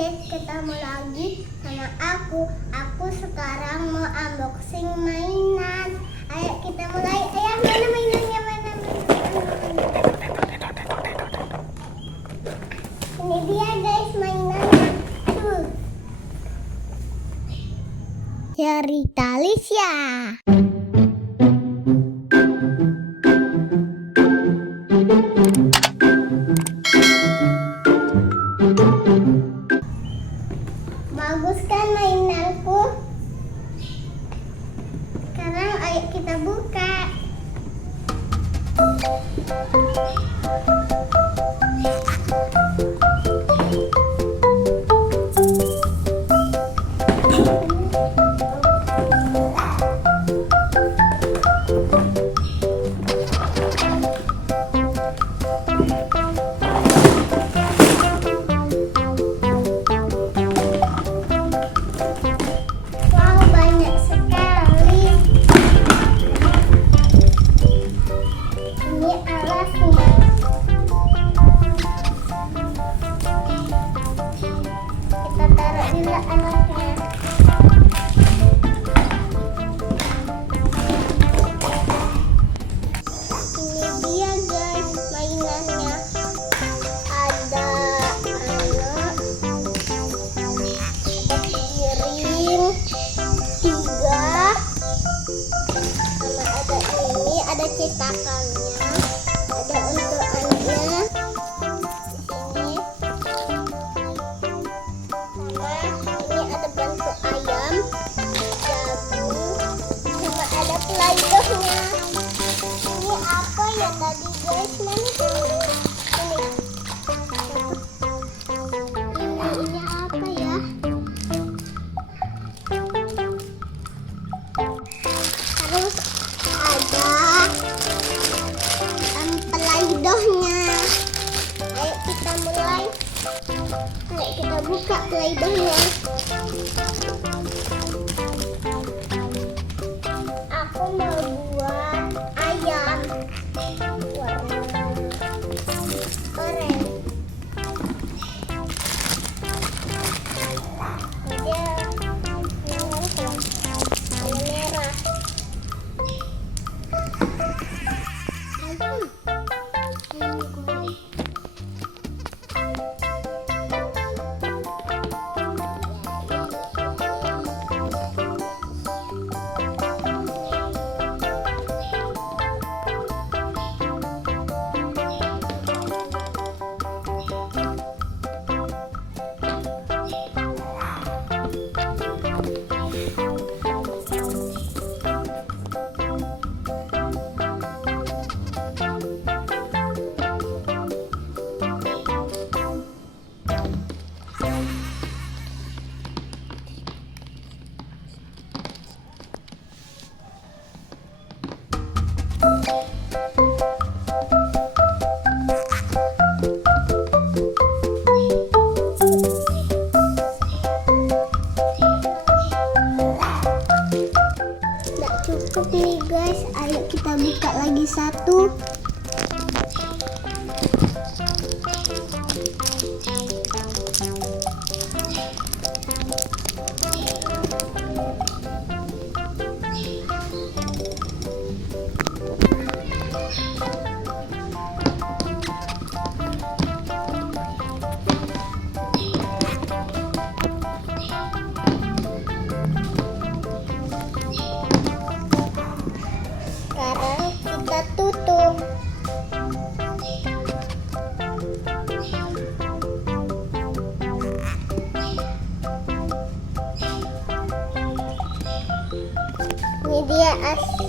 guys, ketemu lagi sama aku. Aku sekarang mau unboxing mainan. Ayo kita mulai. Ayah, mana mainannya? Mana? Ini dia guys mainannya. Tuh. Cerita Lisya. Bagus kan mainanku? Sekarang ayo kita buka. Ada cetakannya, ada untuk anaknya di sini, sama ini ada bentuk ayam, jagung, sama ada playdohnya. Ini apa ya tadi guys? Mana ini apa ya? Terus ada playdohnya. Ayo kita mulai. Ayo kita buka playdohnya. Aku mau buat ayam warna oranye. Dia warna merah. Cukup nih guys, ayo kita buka lagi satu. Sekarang kita tutup. Ini dia ayamnya.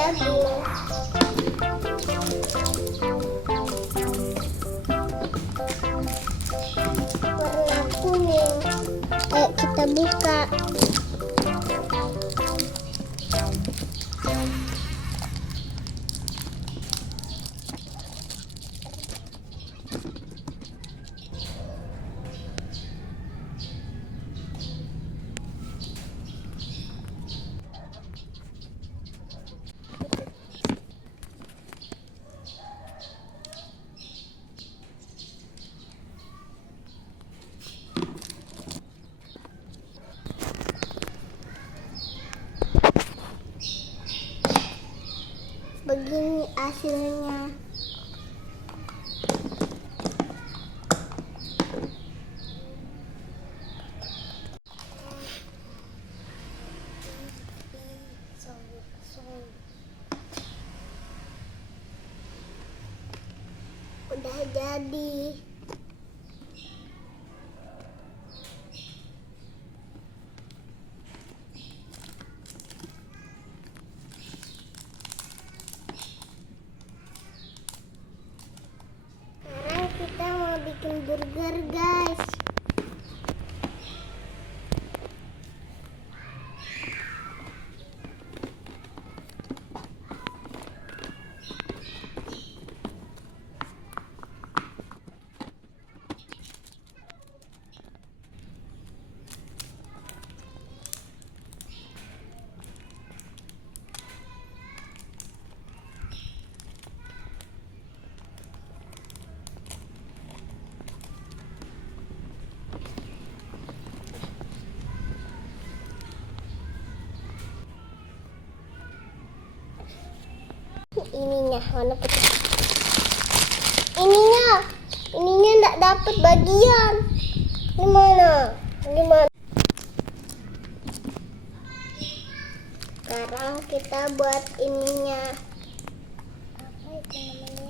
jagung. Warna kuning. Ayo kita buka. Begini hasilnya. Udah jadi. Kita mau bikin burger, guys. Ininya warna putih. Ininya enggak dapat bagian. Gimana? Sekarang kita buat ininya. Apa itu namanya?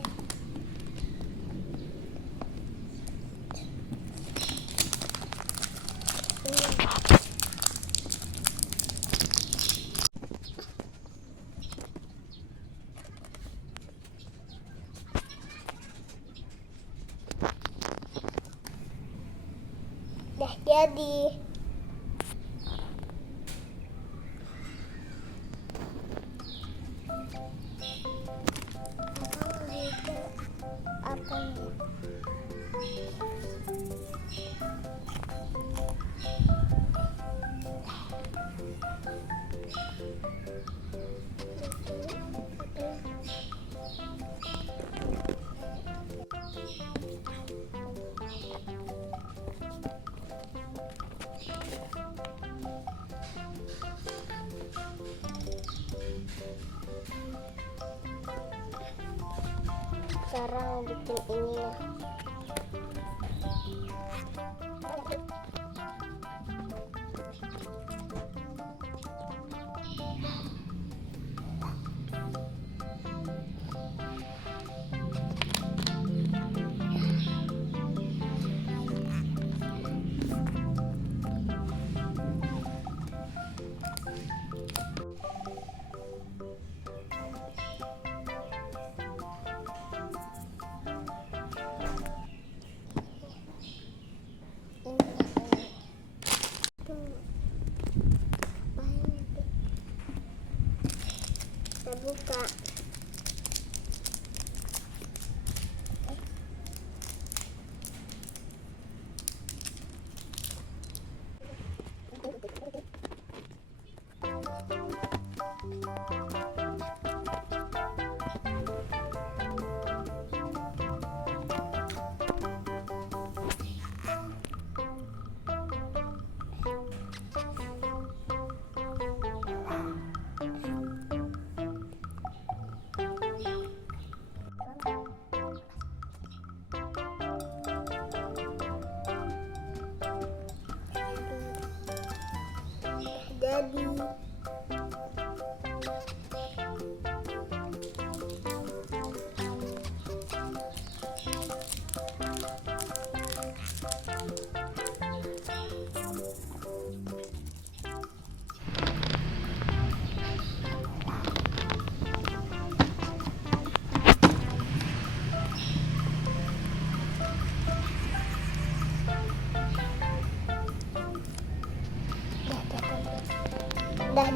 Udah jadi. Apa nih? Sekarang bikin ininya. Kita buka.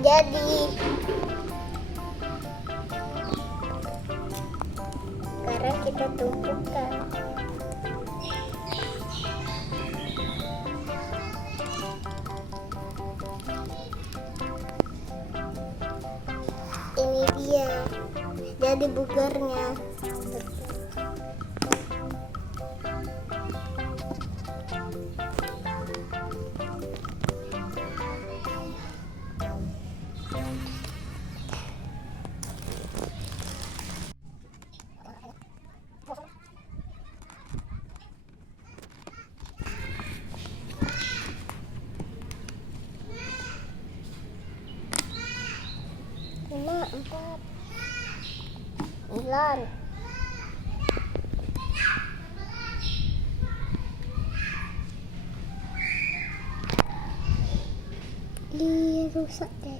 jadi. Sekarang kita tumpukan. Ini dia jadi bugarnya. Lima, 4, 9. Rusak guys.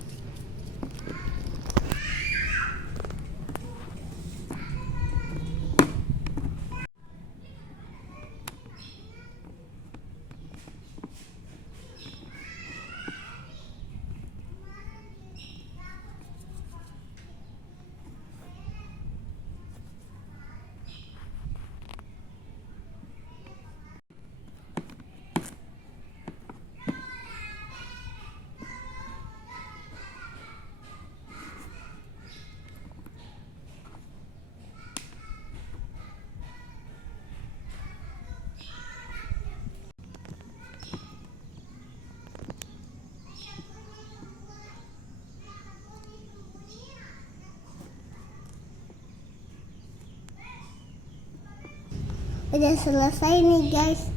Udah selesai nih guys.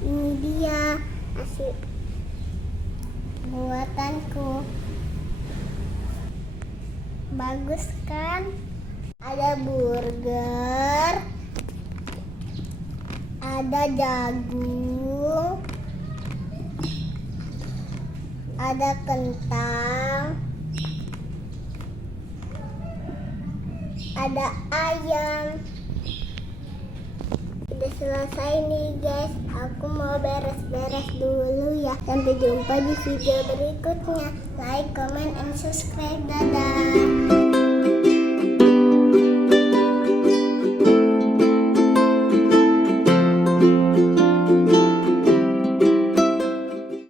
Ini dia hasil buatanku. Bagus kan? Ada burger, ada jagung, ada kentang, ada ayam. Udah selesai nih guys. Aku mau beres-beres dulu ya. Sampai jumpa di video berikutnya. Like, comment, and subscribe. Dadah.